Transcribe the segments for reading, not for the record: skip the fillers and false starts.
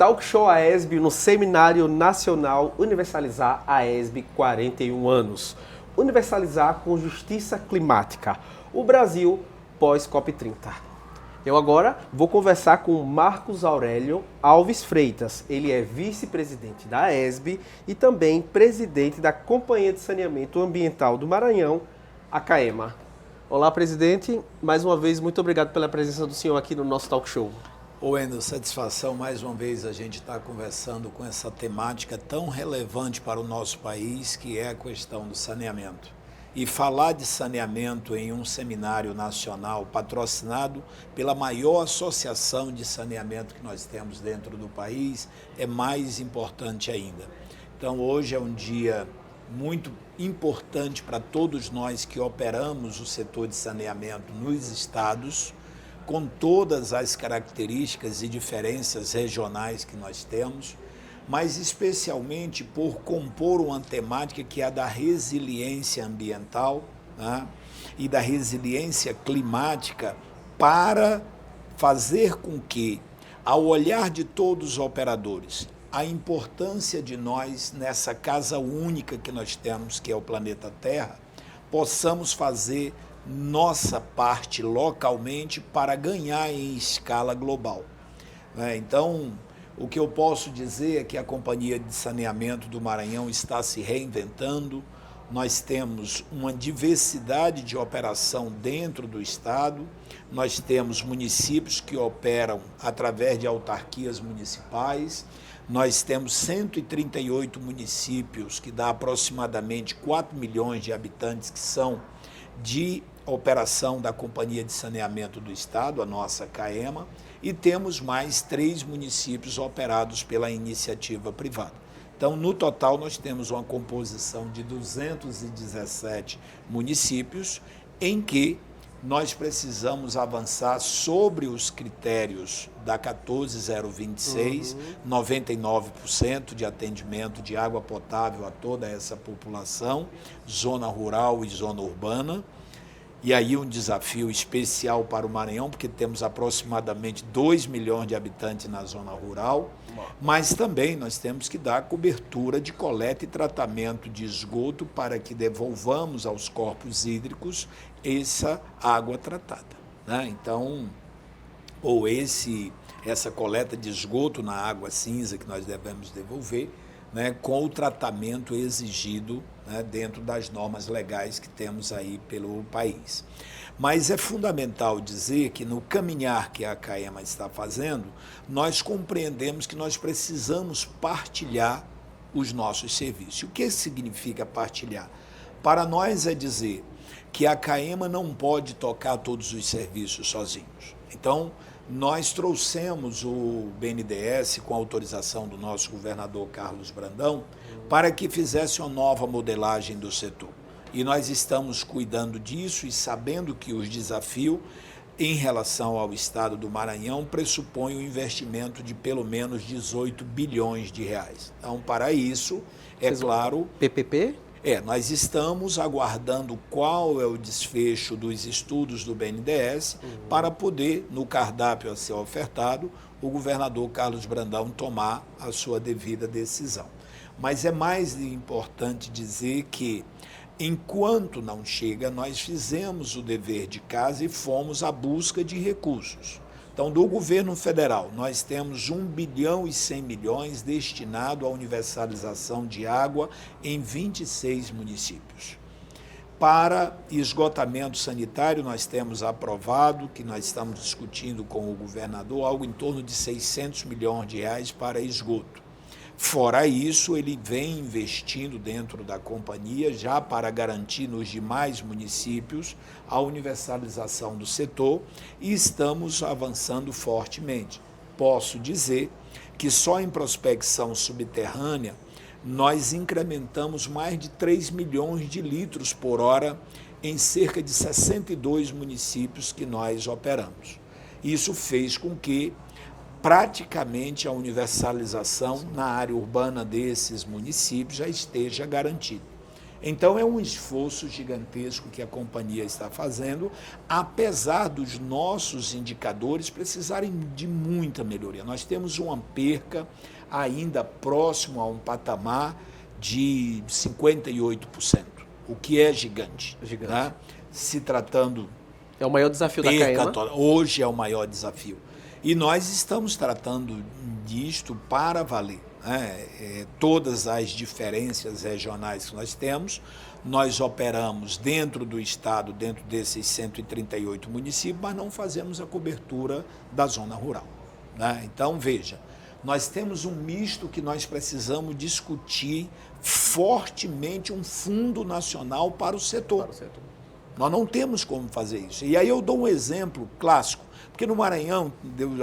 Talk Show AESB no Seminário Nacional Universalizar AESB 41 anos. Universalizar com justiça climática. O Brasil pós-COP30. Eu agora vou conversar com Marcos Aurélio Alves Freitas. Ele é vice-presidente da AESB e também presidente da Companhia de Saneamento Ambiental do Maranhão, a CAEMA. Olá, presidente. Mais uma vez, muito obrigado pela presença do senhor aqui no nosso Talk Show. Ô, Wendel, satisfação mais uma vez a gente estar conversando com essa temática tão relevante para o nosso país, que é a questão do saneamento. E falar de saneamento em um seminário nacional patrocinado pela maior associação de saneamento que nós temos dentro do país é mais importante ainda. Então, hoje é um dia muito importante para todos nós que operamos o setor de saneamento nos estados, com todas as características e diferenças regionais que nós temos, mas especialmente por compor uma temática que é a da resiliência ambiental, né, e da resiliência climática, para fazer com que, ao olhar de todos os operadores, a importância de nós nessa casa única que nós temos, que é o planeta Terra, possamos fazer nossa parte localmente para ganhar em escala global. Então, o que eu posso dizer é que a Companhia de Saneamento do Maranhão está se reinventando. Nós temos uma diversidade de operação dentro do estado. Nós temos municípios que operam através de autarquias municipais. Nós temos 138 municípios que dá aproximadamente 4 milhões de habitantes que são de operação da Companhia de Saneamento do Estado, a nossa CAEMA, e temos mais 3 municípios operados pela iniciativa privada. Então, no total, nós temos uma composição de 217 municípios em que nós precisamos avançar sobre os critérios da 14026, 99% de atendimento de água potável a toda essa população, zona rural e zona urbana. E aí um desafio especial para o Maranhão, porque temos aproximadamente 2 milhões de habitantes na zona rural, mas também nós temos que dar cobertura de coleta e tratamento de esgoto para que devolvamos aos corpos hídricos essa água tratada, né? Então, ou essa coleta de esgoto na água cinza que nós devemos devolver, né, com o tratamento exigido, né, dentro das normas legais que temos aí pelo país. Mas é fundamental dizer que no caminhar que a CAEMA está fazendo, nós compreendemos que nós precisamos partilhar os nossos serviços. O que significa partilhar? Para nós é dizer que a CAEMA não pode tocar todos os serviços sozinhos. Então, nós trouxemos o BNDES, com a autorização do nosso governador Carlos Brandão, para que fizesse uma nova modelagem do setor. E nós estamos cuidando disso e sabendo que os desafios em relação ao estado do Maranhão pressupõem um investimento de pelo menos 18 bilhões de reais. Então, para isso, é claro... PPP? Nós estamos aguardando qual é o desfecho dos estudos do BNDES para poder, no cardápio a ser ofertado, o governador Carlos Brandão tomar a sua devida decisão. Mas é mais importante dizer que, enquanto não chega, nós fizemos o dever de casa e fomos à busca de recursos. Então, do governo federal, nós temos 1 bilhão e 100 milhões destinado à universalização de água em 26 municípios. Para esgotamento sanitário, nós temos aprovado, que nós estamos discutindo com o governador, algo em torno de 600 milhões de reais para esgoto. Fora isso, ele vem investindo dentro da companhia, já para garantir nos demais municípios a universalização do setor, e estamos avançando fortemente. Posso dizer que só em prospecção subterrânea nós incrementamos mais de 3 milhões de litros por hora em cerca de 62 municípios que nós operamos. Isso fez com que praticamente a universalização na área urbana desses municípios já esteja garantida. Então é um esforço gigantesco que a companhia está fazendo, apesar dos nossos indicadores precisarem de muita melhoria. Nós temos uma perca ainda próximo a um patamar de 58%, o que é gigante. Né? Se tratando... É o maior desafio da CAEMA? Hoje é o maior desafio. E nós estamos tratando disto para valer. Todas as diferenças regionais que nós temos, nós operamos dentro do estado, dentro desses 138 municípios, mas não fazemos a cobertura da zona rural. Então, veja, nós temos um misto que nós precisamos discutir fortemente um fundo nacional para o setor. Nós não temos como fazer isso. E aí eu dou um exemplo clássico, porque no Maranhão,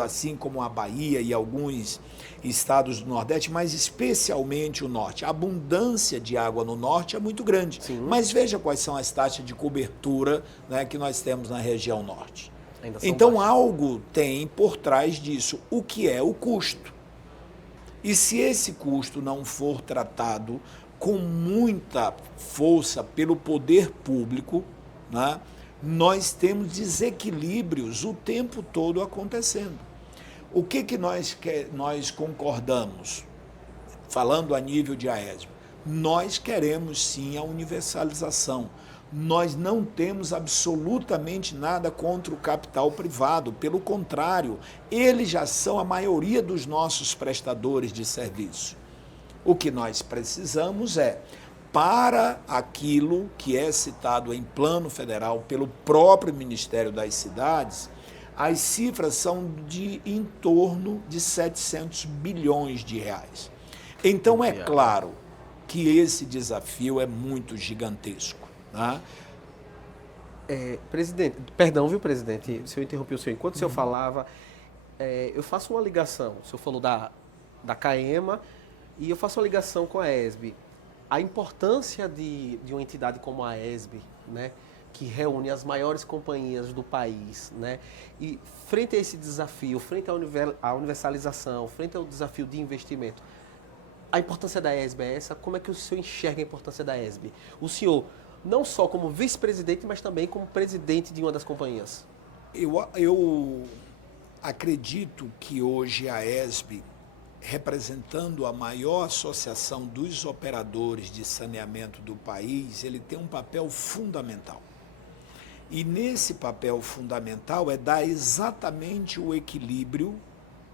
assim como a Bahia e alguns estados do Nordeste, mas especialmente o Norte, a abundância de água no Norte é muito grande. Sim. Mas veja quais são as taxas de cobertura, né, que nós temos na região Norte. Então baixas. Algo tem por trás disso, o que é o custo. E se esse custo não for tratado com muita força pelo poder público, né, nós temos desequilíbrios o tempo todo acontecendo. O que nós concordamos, falando a nível de AESB? Nós queremos sim a universalização. Nós não temos absolutamente nada contra o capital privado, pelo contrário, eles já são a maioria dos nossos prestadores de serviço. O que nós precisamos é, para aquilo que é citado em plano federal pelo próprio Ministério das Cidades, as cifras são de em torno de 700 bilhões de reais. Então é claro que esse desafio é muito gigantesco. Tá? Presidente, perdão, viu, presidente, se eu interrompi o senhor. Enquanto o senhor falava, eu faço uma ligação. O senhor falou da CAEMA e eu faço uma ligação com a AESB. A importância de uma entidade como a AESB, né, que reúne as maiores companhias do país, né, e frente a esse desafio, frente à universalização, frente ao desafio de investimento, a importância da AESB é essa? Como é que o senhor enxerga a importância da AESB? O senhor, não só como vice-presidente, mas também como presidente de uma das companhias. Eu acredito que hoje a AESB, representando a maior associação dos operadores de saneamento do país, ele tem um papel fundamental. E nesse papel fundamental é dar exatamente o equilíbrio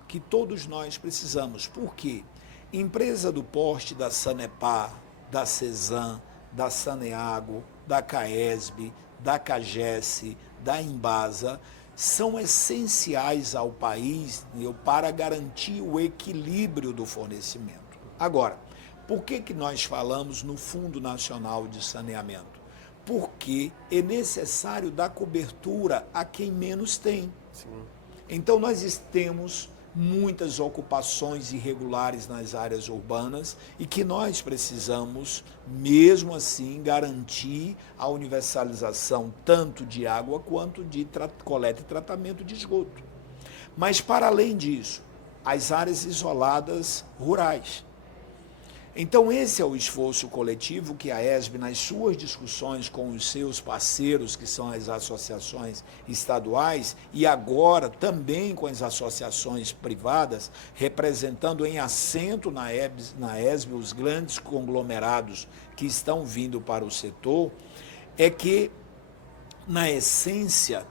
que todos nós precisamos. Por quê? Empresa do porte da Sanepar, da Cesan, da Saneago, da CAESB, da CAGES, da Embasa, são essenciais ao país para garantir o equilíbrio do fornecimento. Agora, por que nós falamos no Fundo Nacional de Saneamento? Porque é necessário dar cobertura a quem menos tem. Sim. Então, nós temos muitas ocupações irregulares nas áreas urbanas e que nós precisamos, mesmo assim, garantir a universalização tanto de água quanto de coleta e tratamento de esgoto. Mas, para além disso, as áreas isoladas rurais. Então, esse é o esforço coletivo que a AESB, nas suas discussões com os seus parceiros, que são as associações estaduais, e agora também com as associações privadas, representando em assento na AESB os grandes conglomerados que estão vindo para o setor, é que, na essência,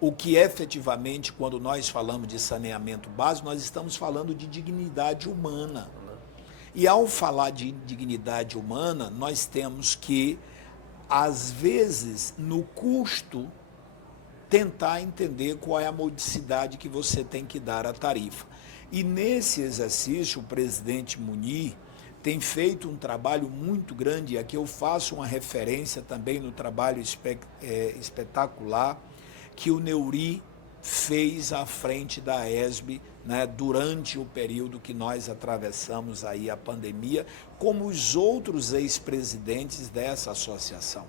o que efetivamente, quando nós falamos de saneamento básico, nós estamos falando de dignidade humana. E ao falar de dignidade humana, nós temos que, às vezes, no custo, tentar entender qual é a modicidade que você tem que dar à tarifa. E nesse exercício, o presidente Munir tem feito um trabalho muito grande, e aqui eu faço uma referência também no trabalho espetacular que o Neuri fez à frente da AESB, né, durante o período que nós atravessamos aí a pandemia, como os outros ex-presidentes dessa associação.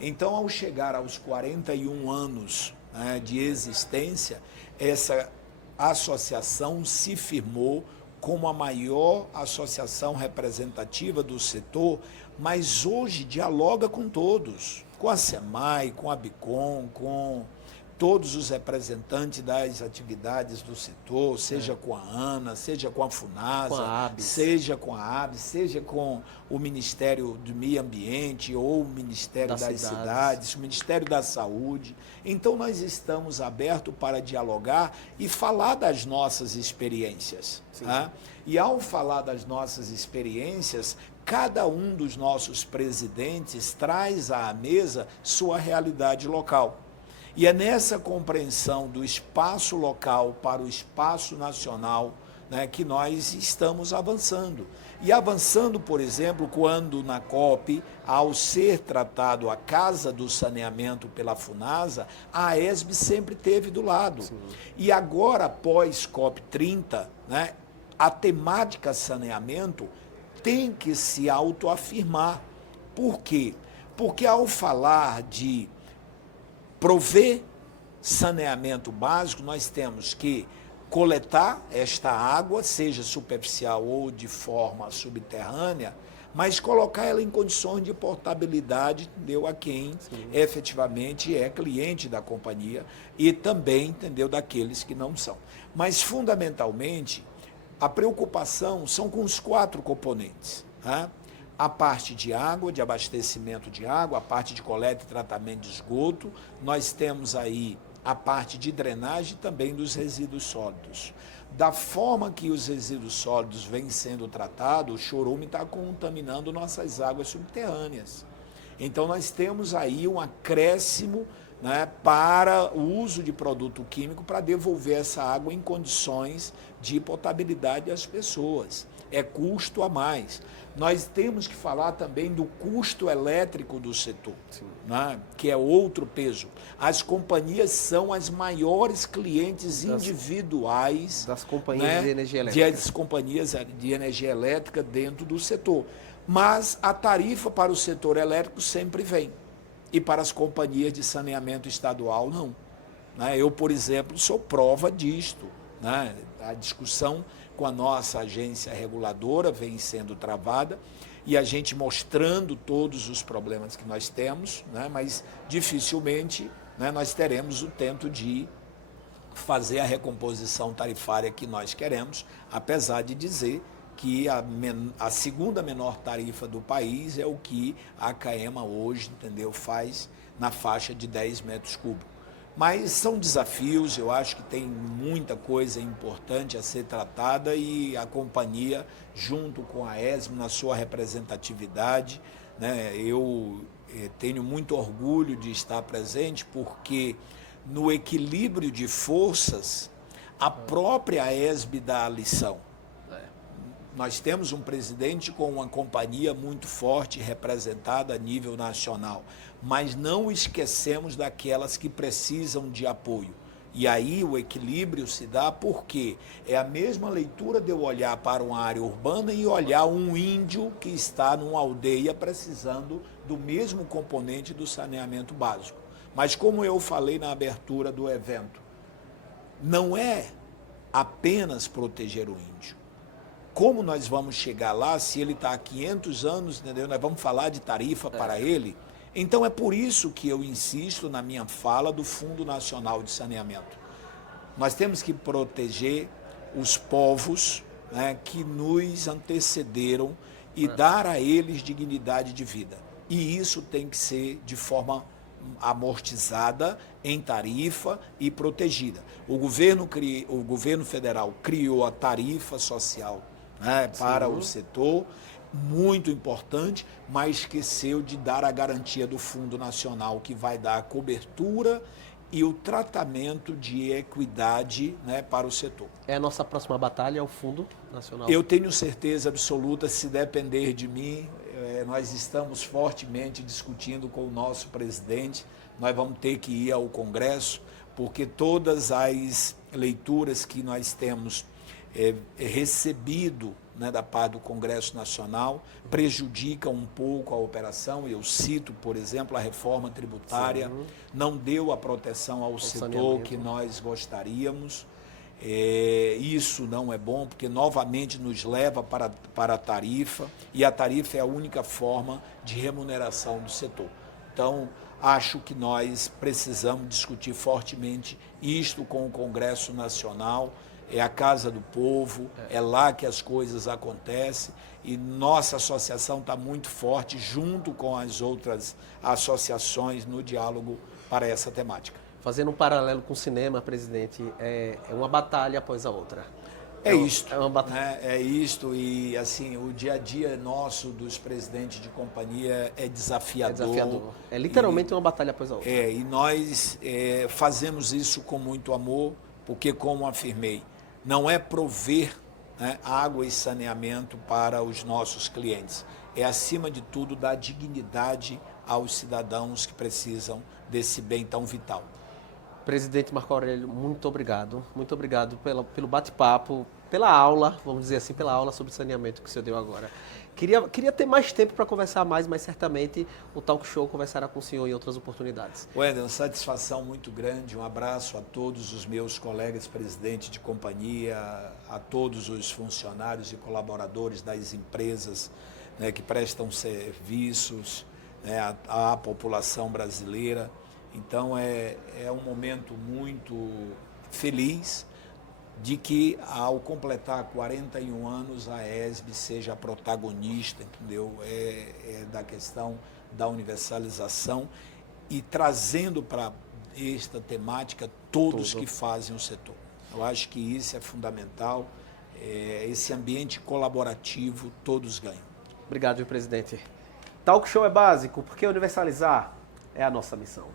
Então, ao chegar aos 41 anos, né, de existência, essa associação se firmou como a maior associação representativa do setor, mas hoje dialoga com todos, com a SEMAI, com a BICOM, com todos os representantes das atividades do setor, seja com a ANA, seja com a FUNASA, seja com a ABS, seja com o Ministério do Meio Ambiente ou o Ministério das Cidades, o Ministério da Saúde. Então, nós estamos abertos para dialogar e falar das nossas experiências. Tá? E, ao falar das nossas experiências, cada um dos nossos presidentes traz à mesa sua realidade local. E é nessa compreensão do espaço local para o espaço nacional, né, que nós estamos avançando. E avançando, por exemplo, quando na COP, ao ser tratado a Casa do Saneamento pela FUNASA, a AESB sempre esteve do lado. Sim. E agora, após COP 30, né, a temática saneamento tem que se autoafirmar. Por quê? Porque ao falar de prover saneamento básico, nós temos que coletar esta água, seja superficial ou de forma subterrânea, mas colocar ela em condições de portabilidade, entendeu, a quem efetivamente é cliente da companhia e também, entendeu, daqueles que não são. Mas, fundamentalmente, a preocupação são com os 4 componentes, tá? A parte de água, de abastecimento de água, a parte de coleta e tratamento de esgoto, nós temos aí a parte de drenagem também dos resíduos sólidos. Da forma que os resíduos sólidos vêm sendo tratados, o chorume está contaminando nossas águas subterrâneas. Então, nós temos aí um acréscimo, né, para o uso de produto químico para devolver essa água em condições de potabilidade às pessoas. É custo a mais. Nós temos que falar também do custo elétrico do setor, né, que é outro peso. As companhias são as maiores clientes individuais das companhias, né, de energia elétrica. Das companhias de energia elétrica dentro do setor. Mas a tarifa para o setor elétrico sempre vem. E para as companhias de saneamento estadual, não. Né? Eu, por exemplo, sou prova disto. Né? A discussão com a nossa agência reguladora vem sendo travada e a gente mostrando todos os problemas que nós temos, né? Mas dificilmente, né, nós teremos o tento de fazer a recomposição tarifária que nós queremos, apesar de dizer que a segunda menor tarifa do país é o que a CAEMA hoje, entendeu, faz na faixa de 10 metros cúbicos. Mas são desafios, eu acho que tem muita coisa importante a ser tratada e a companhia, junto com a ESB, na sua representatividade, né, eu tenho muito orgulho de estar presente, porque no equilíbrio de forças, a própria ESB dá a lição. Nós temos um presidente com uma companhia muito forte representada a nível nacional, mas não esquecemos daquelas que precisam de apoio. E aí o equilíbrio se dá porque é a mesma leitura de eu olhar para uma área urbana e olhar um índio que está numa aldeia precisando do mesmo componente do saneamento básico. Mas como eu falei na abertura do evento, não é apenas proteger o índio. Como nós vamos chegar lá se ele está há 500 anos, entendeu? Nós vamos falar de tarifa para ele. Então é por isso que eu insisto na minha fala do Fundo Nacional de Saneamento. Nós temos que proteger os povos, né, que nos antecederam e dar a eles dignidade de vida. E isso tem que ser de forma amortizada em tarifa e protegida. O governo federal criou a tarifa social, né, para o setor, muito importante, mas esqueceu de dar a garantia do Fundo Nacional, que vai dar a cobertura e o tratamento de equidade, né, para o setor. É a nossa próxima batalha, é o Fundo Nacional? Eu tenho certeza absoluta, se depender de mim, nós estamos fortemente discutindo com o nosso presidente, nós vamos ter que ir ao Congresso, porque todas as leituras que nós temos recebido, né, da parte do Congresso Nacional prejudicam um pouco a operação. Eu cito, por exemplo, a reforma tributária, não deu a proteção ao setor que nós gostaríamos. Isso não é bom, porque novamente nos leva para a tarifa, e a tarifa é a única forma de remuneração do setor. Então, acho que nós precisamos discutir fortemente isto com o Congresso Nacional. É a Casa do Povo, é lá que as coisas acontecem, e nossa associação está muito forte, junto com as outras associações, no diálogo para essa temática. Fazendo um paralelo com o cinema, presidente, é uma batalha após a outra. É isto, uma batalha. né? É isto, e assim, o dia a dia nosso dos presidentes de companhia é desafiador. É desafiador. É literalmente uma batalha após a outra. E nós fazemos isso com muito amor, porque, como afirmei, não é prover, né, água e saneamento para os nossos clientes. É, acima de tudo, dar dignidade aos cidadãos que precisam desse bem tão vital. Presidente Marco Aurélio, muito obrigado. Muito obrigado pelo bate-papo, pela aula, vamos dizer assim, pela aula sobre saneamento que o senhor deu agora. Queria ter mais tempo para conversar mais, mas certamente o Talk Show conversará com o senhor em outras oportunidades. Wendel, satisfação muito grande. Um abraço a todos os meus colegas presidentes de companhia, a todos os funcionários e colaboradores das empresas, né, que prestam serviços, né, à população brasileira. Então, é um momento muito feliz de que, ao completar 41 anos, a ESB seja a protagonista, entendeu? Da questão da universalização e trazendo para esta temática todos que fazem o setor. Eu acho que isso é fundamental, esse ambiente colaborativo, todos ganham. Obrigado, presidente. Talk Show é básico, porque universalizar é a nossa missão.